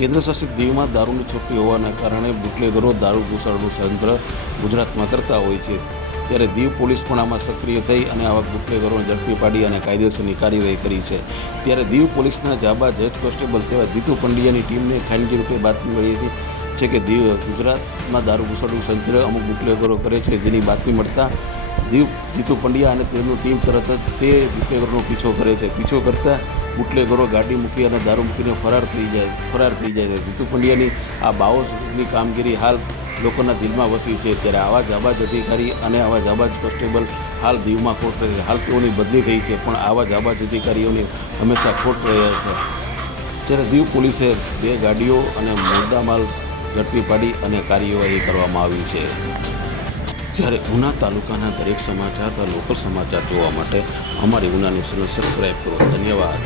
કેન્દ્રશાસિત દીવમાં દારૂની ચોરી હોવાના કારણે બુટલેગરો દારૂ ઘુસાડનું તંત્ર ગુજરાતમાં કરતા હોય છે, ત્યારે દીવ પોલીસ પણ આમાં સક્રિય થઈ અને આવા બુટલેગરોને ઝડપી પાડી અને કાયદેસરની કાર્યવાહી કરી છે। ત્યારે દીવ પોલીસના જાબાઝ હેડ કોન્સ્ટેબલ તેવા જીતુ પંડ્યાની ટીમને ખાનગી રૂપે બાતમી મળી હતી છે કે ગુજરાતમાં દારૂ ઘુસાડનું તંત્ર અમુક બુટલેગરો કરે છે, જેની બાતમી મળતા દીવ જીતુ પંડ્યા અને તેનું ટીમ તરત જ તે બુટલેગરોનો પીછો કરે છે। પીછો કરતા બુટલેગરો ગાડી મૂકી અને દારૂ મૂકીને ફરાર થઈ જાય છે। જીતુ પંડ્યાની આ બાઓસની કામગીરી હાલ લોકોના દિલમાં વસી છે। ત્યારે આવા જાબાઝ અધિકારી અને આવા જાબાઝ કોન્સ્ટેબલ હાલ દીવમાં ખોટ રહે છે। હાલ તેઓની બદલી થઈ છે, પણ આવા જાબાઝ અધિકારીઓની હંમેશા ખોટ રહ્યા છે। ત્યારે દીવ પોલીસે 2 ગાડીઓ અને મુદ્દામાલ ઝડપી પાડી અને કાર્યવાહી કરવામાં આવી છે। જ્યારે ઉના તાલુકાના દરેક સમાચાર લોકલ સમાચાર જોવા માટે અમારી ઉના ન્યૂઝને સબસ્ક્રાઈબ કરો। ધન્યવાદ।